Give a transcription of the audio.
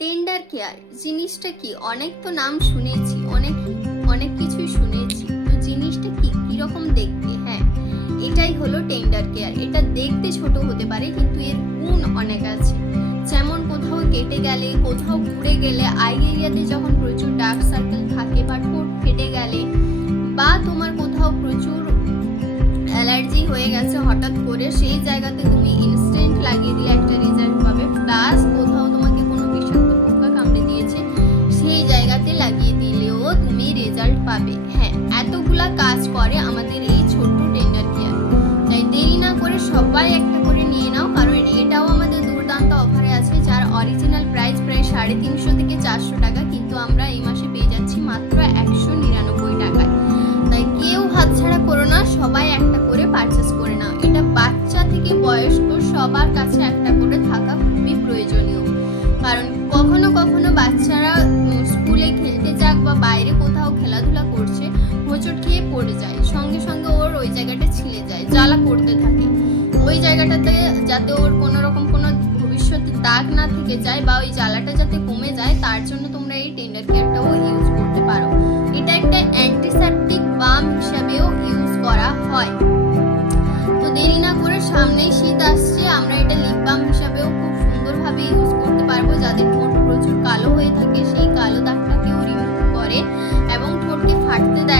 Tender care জিনিসটা কি? অনেক তো নাম শুনেছি, অনেক কিছুই শুনেছি, তো জিনিসটা কি, কিরকম দেখতে? হ্যাঁ, এটাই হলো টেন্ডার কেয়ার। এটা দেখতে ছোট হতে পারে কিন্তু এর গুণ অনেক আছে। যেমন কোথাও কেটে গেলে, কোথাও ঘুরে গেলে, আই এরিয়াতে যখন প্রচুর ডার্ক সার্কেল থাকে বা ঠোঁট ফেটে গেলে, বা তোমার কোথাও প্রচুর অ্যালার্জি হয়ে গেছে হঠাৎ করে, সেই জায়গাতে তুমি ইনস্ট্যান্ট লাগিয়ে দিলে একটা রেজাল্ট পাবে। প্লাস কোথাও তোমাকে কোনো বিষাক্ত পোকা কামড়ে দিয়েছে, সেই জায়গাতে লাগিয়ে দিলেও তুমি রেজাল্ট পাবে। হ্যাঁ, এতগুলা কাজ করে আমাদের এই ছোট্ট টেন্ডার কেয়ার। তাই দেরি না করে সবাই একটা করে নিয়ে নাও, কারণ এটাও আমাদের দুর্দান্ত অফারে আছে, যার অরিজিনাল প্রাইস প্রায় 350 থেকে 400 টাকা, কিন্তু আমরা এই মাসে পেয়ে যাচ্ছি মাত্র 199 টাকায়। তাই কেউ হাতছাড়া করো না, সবাই একটা করে পারচেস করে নাও। এটা বাচ্চা থেকে বয়স্ক সবার কাছে একটা করে থাকা খুবই প্রয়োজনীয়, কারণ কখনো কখনো বাচ্চারা স্কুলে খেলতে যাক বা বাইরে কোথাও খেলাধুলা করছে, হোঁচট খেয়ে পড়ে যায়, সঙ্গে সঙ্গে ওর ওই জায়গাটা ছিলে যায়, জ্বালা করতে থাকে। ওই জায়গাটাতে যাতে ওর কোনো রকম কোনো ভবিষ্যতে দাগ না থেকে যায় বা ওই জ্বালাটা যাতে কমে যায়, তার জন্য তোমরা এই টেন্ডার কেয়ারটাও ইউজ করতে পারো। এটা একটা অ্যান্টিসেপটিক বাম হিসাবেও ইউজ করা হয়। তো দেরি না করে, সামনেই শীত আসছে, আমরা এটা লিপ বাম হিসাবেও খুব সুন্দরভাবে ইউজ করতে পারবো। যাদের ঠোঁট প্রচুর কালো হয়ে থাকে, সেই কালো দাগটাকেও রিমুভ করে এবং ঠোঁটকে ফাটতে দেয়